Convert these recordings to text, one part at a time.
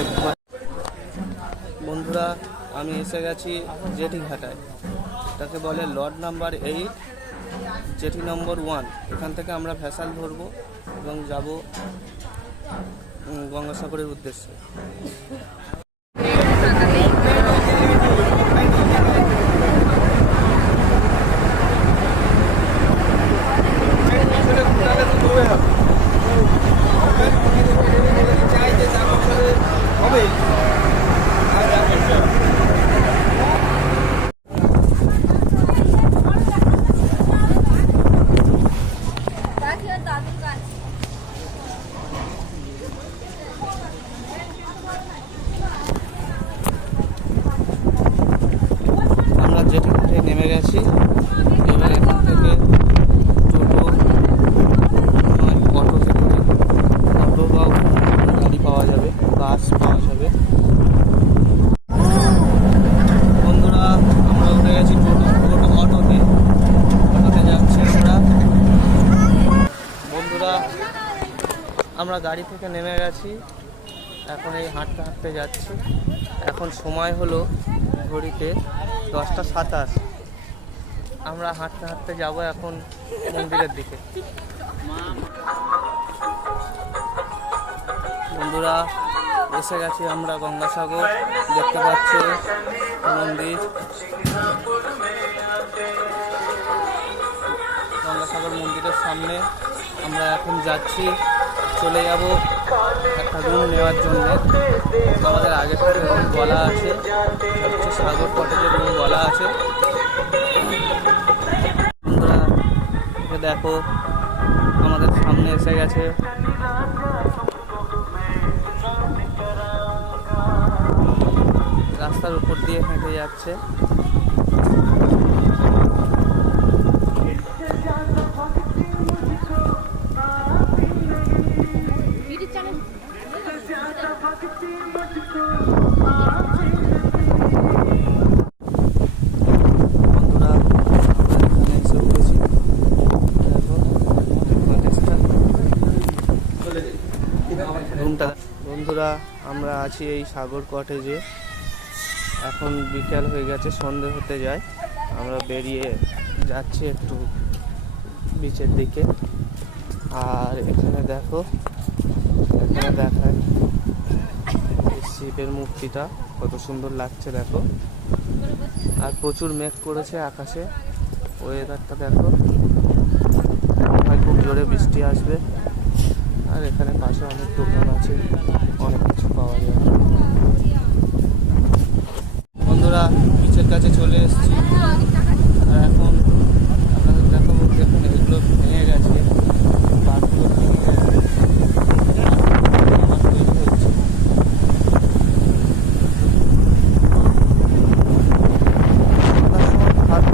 দেখতে পাচ্ছি। বন্ধুরা, আমি এসে গেছি জেঠিঘাটায়। এটাকে বলে লট নাম্বার 8, জেঠি নম্বর 1। এখান থেকে আমরা ভ্যাসাল ধরবো এবং যাব গঙ্গাসাগরের উদ্দেশ্যে। আমরা জেঠিঘাটে নেমে গেছি। এবার এখান থেকে টোটো, অটো থেকে অটো বা গাড়ি পাওয়া যাবে, বাস পাওয়া যাবে। বন্ধুরা, আমরা উঠে গেছি অটোতে যাচ্ছি আমরা। বন্ধুরা, আমরা গাড়ি থেকে নেমে গেছি, এখন এই হাঁটতে হাঁটতে যাচ্ছি। এখন সময় হলো ঘড়িতে 10টা 27। আমরা হাঁটতে হাঁটতে যাব এখন মন্দিরের দিকে। বন্ধুরা, এসে গেছি আমরা গঙ্গাসাগর, দেখতে পাচ্ছি মন্দির। গঙ্গাসাগর মন্দিরের সামনে আমরা এখন যাচ্ছি, চলে যাব একটা রুম নেওয়ার জন্য। আমাদের আগে থেকে রুম বলা আছে, হচ্ছে সাগর কটেজের রুম বলা আছে। বন্ধুরা, দেখো আমাদের সামনে এসে গেছে। রাস্তার উপর দিয়ে হেঁটে যাচ্ছে। বন্ধুরা, আমরা আছি এই সাগর কটেজে। এখন বিকেল হয়ে গেছে, সন্ধে হতে যায়। আমরা বেরিয়ে যাচ্ছি একটু বিচের দিকে। আর এখানে দেখো, এখানে দেখায় শিবের মূর্তিটা কত সুন্দর লাগছে দেখো। আর প্রচুর মেঘ করেছে আকাশে। ওয়েদারটা দেখো, খুব জোরে বৃষ্টি আসবে। আর এখানে পাশে অনেক দোকান আছে, অনেক কিছু পাওয়া যায়। বন্ধুরা, বিচের কাছে চলে এসেছি। আর এখন আপনাদের দেখাবো, দেখুন এগুলো ভেঙে গেছে, পাটগুলো ভেঙে গেছে।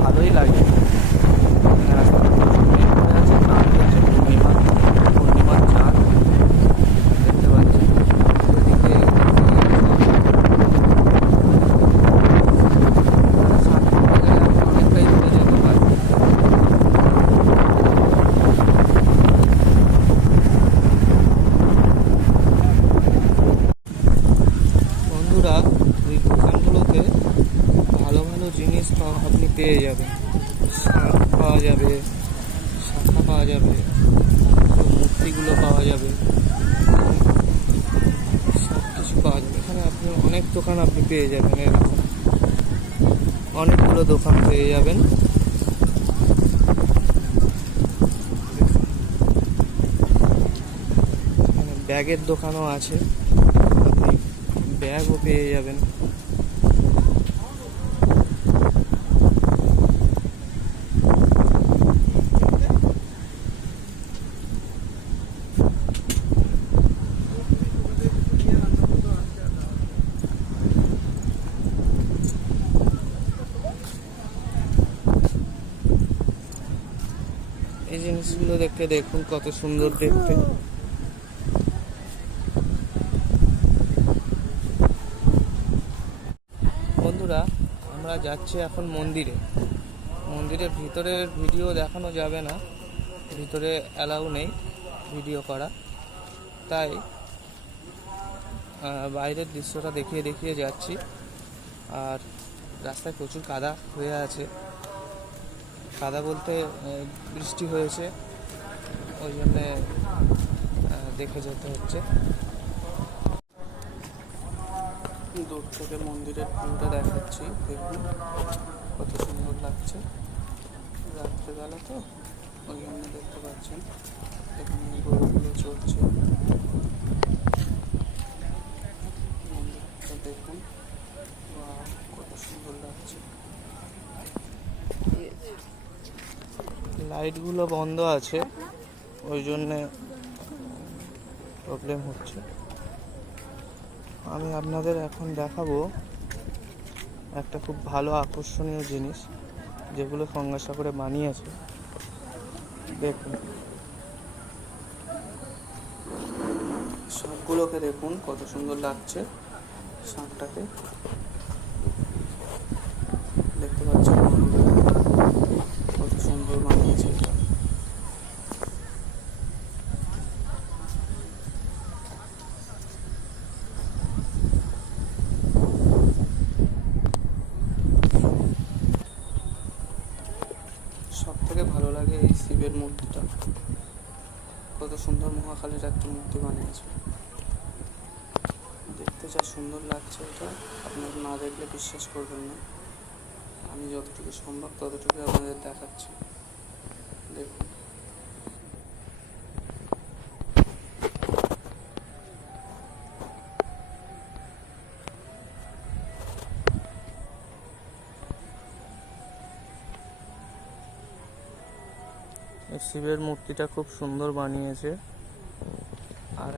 ভালোই লাগে। ওই দোকানগুলোতে ভালো ভালো জিনিস আপনি পেয়ে যাবেন। শাঁখ পাওয়া যাবে, শাখা পাওয়া যাবে, মূর্তিগুলো পাওয়া যাবে, সব কিছু পাওয়া যাবে এখানে। আপনি অনেক দোকান আপনি পেয়ে যাবেন, এরকম অনেকগুলো দোকান পেয়ে যাবেন। ব্যাগের দোকানও আছে, আপনি ব্যাগও পেয়ে যাবেন। এই জিনিসগুলো দেখতে দেখুন কত সুন্দর দেখতে। বন্ধুরা, আমরা যাচ্ছি এখন মন্দিরে। মন্দিরের ভিতরের ভিডিও দেখানো যাবে না, ভিতরে অ্যালাউ নেই ভিডিও করা, তাই বাইরের দৃশ্যটা দেখিয়ে দেখিয়ে যাচ্ছি। আর রাস্তায় প্রচুর কাদা হয়ে আছে, কাদা বলতে বৃষ্টি হয়েছে, ওই জন্যে দেখে যেতে হচ্ছে। দূর থেকে মন্দিরের ভিউটা দেখাচ্ছি, দেখুন কত সুন্দর লাগছে। রাত্রেবেলা তো ওই জন্য দেখতে পাচ্ছেন এখানে গরুগুলো চলছে। মন্দিরটা দেখুন, কত সুন্দর লাগছে। লাইটগুলো বন্ধ আছে, ওই জন্যে প্রবলেম হচ্ছে। আমি আপনাদের এখন দেখাবো একটা খুব ভালো আকর্ষণীয় জিনিস, যেগুলো গঙ্গাসাগরে বানিয়েছে। দেখুন সবগুলোকে দেখুন কত সুন্দর লাগছে। শাঁখটাকে দেখতে পাচ্ছেন কত সুন্দর বানিয়েছে। সব থেকে ভালো লাগে এই শিবের মূর্তিটা, কত সুন্দর মহাকালীর একটা মূর্তি বানিয়েছে। দেখতে যা সুন্দর লাগছে, এটা আপনারা না দেখলে বিশ্বাস করবেন না। আমি যতটুকু সম্ভব ততটুকু আপনাদের দেখাচ্ছি। দেখুন এই শিবের মূর্তিটা খুব সুন্দর বানিয়েছে। আর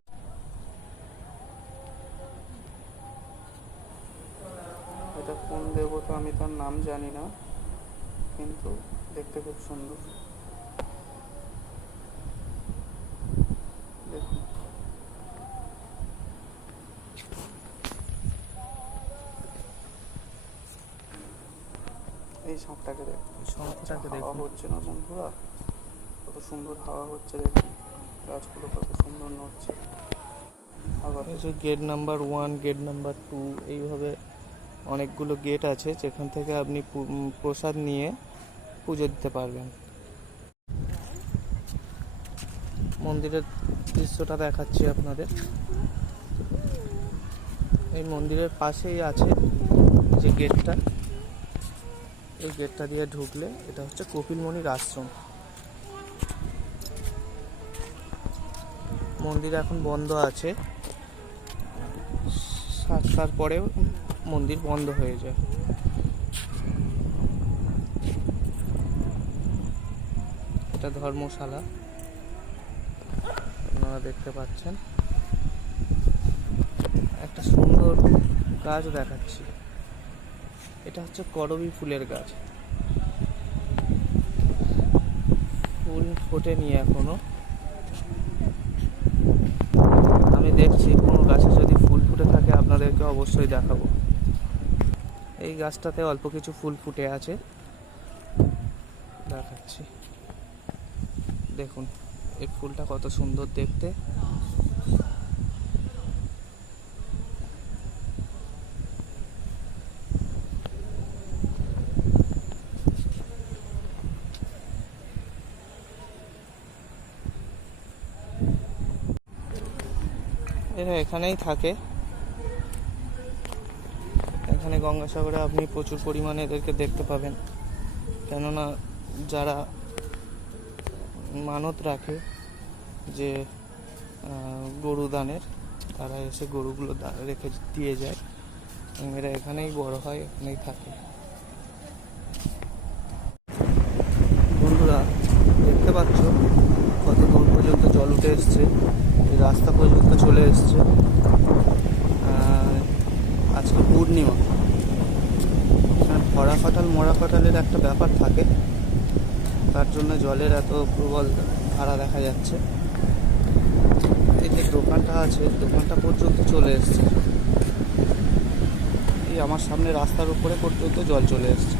এটা কোন দেবতা আমি তার নাম জানি না, কিন্তু দেখতে খুব সুন্দর। দেখুন এই সাপটাকে দেখুন, শঙ্খটাকে দেখুন, হচ্ছে না বন্ধুরা, কত সুন্দর হাওয়া হচ্ছে। দেখুন গাছগুলো কত সুন্দর নড়ছে। আবার এই যে গেট নাম্বার 1, গেট নাম্বার 2, এইভাবে অনেকগুলো গেট আছে, যেখান থেকে আপনি প্রসাদ নিয়ে পুজো দিতে পারবেন। মন্দিরের দৃশ্যটা দেখাচ্ছি আপনাদের। এই মন্দিরের পাশেই আছে যে গেটটা, এই গেটটা দিয়ে ঢুকলে এটা হচ্ছে কপিলমুনির আশ্রম। মন্দির এখন বন্ধ আছে, 7টার পরেও মন্দির বন্ধ হয়ে যায়। এটা ধর্মশালা আপনারা দেখতে পাচ্ছেন। একটা সুন্দর গাছ দেখাচ্ছি, এটা হচ্ছে করবী ফুলের গাছ। ফুল ফোটেনি এখনো, আমি দেখছি কোনো গাছে যদি ফুল ফুটে থাকে আপনাদেরকে অবশ্যই দেখাবো। এই গাছটাতে অল্প কিছু ফুল ফুটে আছে, দেখাচ্ছি। দেখুন এই ফুলটা কত সুন্দর দেখতে। এরা এখানেই থাকে, এখানে গঙ্গাসাগরে আপনি প্রচুর পরিমাণে এদেরকে দেখতে পাবেন। কেননা যারা মানত রাখে যে গরু দানের, তারা এসে গরুগুলো রেখে দিয়ে যায়, এবং এরা এখানেই বড় হয়, এখানেই থাকে। বন্ধুরা দেখতে পাচ্ছ কত দূর পর্যন্ত জল উঠে এসছে, এই রাস্তা পর্যন্ত চলে এসছে। আজকে পূর্ণিমা, ভরা কাঁঠাল মরা কাঁঠালের একটা ব্যাপার থাকে, তার জন্য জলের এত প্রবল ধারা দেখা যাচ্ছে। এই যে দোকানটা আছে, দোকানটা পর্যন্ত চলে এসছে, এই আমার সামনে রাস্তার উপরে পর্যন্ত জল চলে এসছে।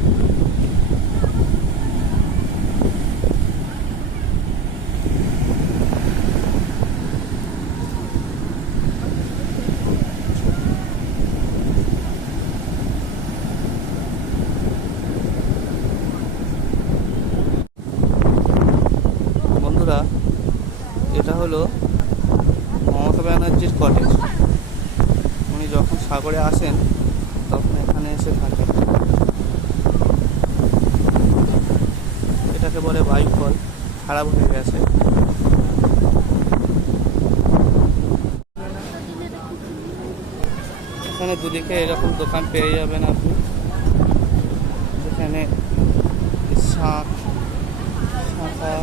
যখন সাগরে আসেন তখন এখানে এসে থাকে। এটাকে বলে বায়ু কল, খারাপ হয়ে গেছে। এখানে দুদিকে এরকম দোকান পেয়ে যাবেন আপনি, যেখানে শাঁখ, শাঁখা,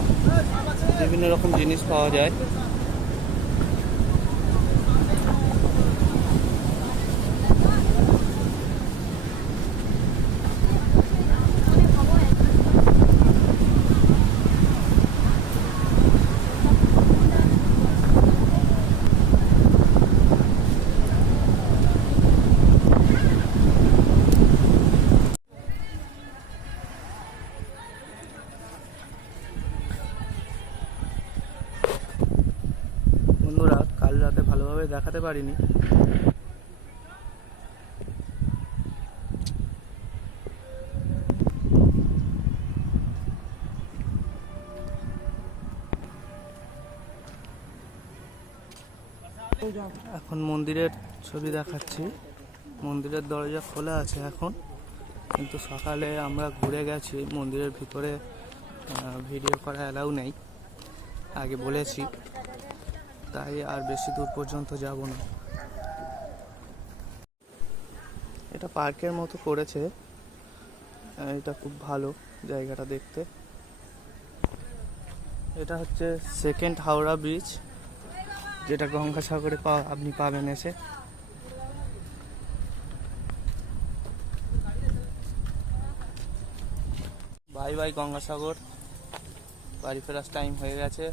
বিভিন্ন রকম জিনিস পাওয়া যায়। বন্ধুরা, কাল রাতে ভালোভাবে দেখাতে পারিনি। এখন মন্দিরের ছবি দেখাচ্ছি। মন্দিরের দরজা খোলা আছে এখন, কিন্তু সকালে আমরা ঘুরে গেছি। মন্দিরের ভিতরে ভিডিও করা অ্যালাউ নেই, আগে বলেছি, তাই আর বেশি দূর পর্যন্ত যাব না। এটা পার্কের মতো করেছে, এটা খুব ভালো জায়গাটা দেখতে। এটা হচ্ছে সেকেন্ড হাওড়া ব্রিজ, যেটা গঙ্গাসাগরে আপনি পাবেন এসে। বাই বাই গঙ্গাসাগর, বাড়ি ফেরার টাইম হয়ে গেছে।